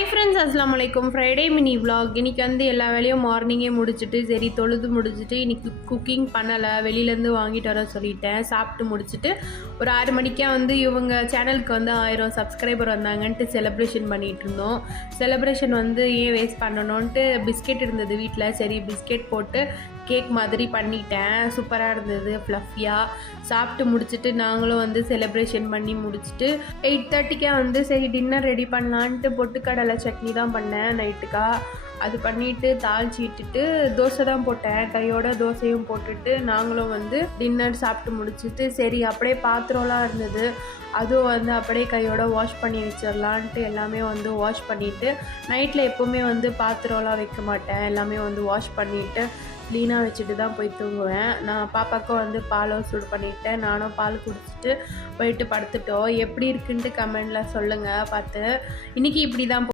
Hi friends, அஸ்ஸலாமு அலைக்கும். Friday mini vlog. இன்றைக்கி வந்து எல்லா வேலையும் மார்னிங்கே முடிச்சுட்டு சரி தொழுது முடிச்சுட்டு இன்றைக்கி குக்கிங் பண்ணலை, வெளியிலேருந்து வாங்கிட்டு வர சொல்லிட்டேன். சாப்பிட்டு முடிச்சுட்டு ஒரு 6 மணிக்கே வந்து இவங்க சேனலுக்கு வந்து 1000 சப்ஸ்கிரைபர் வந்தாங்கன்ட்டு செலிப்ரேஷன் பண்ணிகிட்டு இருந்தோம். செலிப்ரேஷன் வந்து ஏன் வேஸ்ட் பண்ணணுன்ட்டு பிஸ்கெட் இருந்தது வீட்டில். சரி பிஸ்கெட் போட்டு கேக் மாதிரி பண்ணிட்டேன். சூப்பராக இருந்தது, ஃப்ளஃபியாக. சாப்பிட்டு முடிச்சுட்டு நாங்களும் வந்து செலிப்ரேஷன் பண்ணி முடிச்சுட்டு 8:30க்கே வந்து சரி டின்னர் ரெடி பண்ணலான்ட்டு பொட்டுக்கடலை சட்னி தான் பண்ணேன் நைட்டுக்கா. அது பண்ணிவிட்டு தாளிச்சிட்டுட்டு தோசை தான் போட்டேன். கையோட தோசையும் போட்டுட்டு நாங்களும் வந்து டின்னர் சாப்பிட்டு முடிச்சுட்டு சரி அப்படியே பாத்திரம்லாம் இருந்தது, அதுவும் வந்து அப்படியே கையோட வாஷ் பண்ணி வச்சிடலான்ட்டு எல்லாமே வந்து வாஷ் பண்ணிவிட்டு, நைட்டில் எப்போவுமே வந்து பாத்திரம்லாம் வைக்க மாட்டேன், எல்லாமே வந்து வாஷ் பண்ணிவிட்டு க்ளீனாக வச்சுட்டு தான் போய் தூங்குவேன். நான் பாப்பாவுக்கும் வந்து பாலும் சூடு பண்ணிவிட்டேன். நானும் பால் குடிச்சிட்டு போயிட்டு படுத்துட்டோம். எப்படி இருக்குன்ட்டு கமெண்டில் சொல்லுங்கள் பார்த்து. இன்றைக்கி இப்படி தான்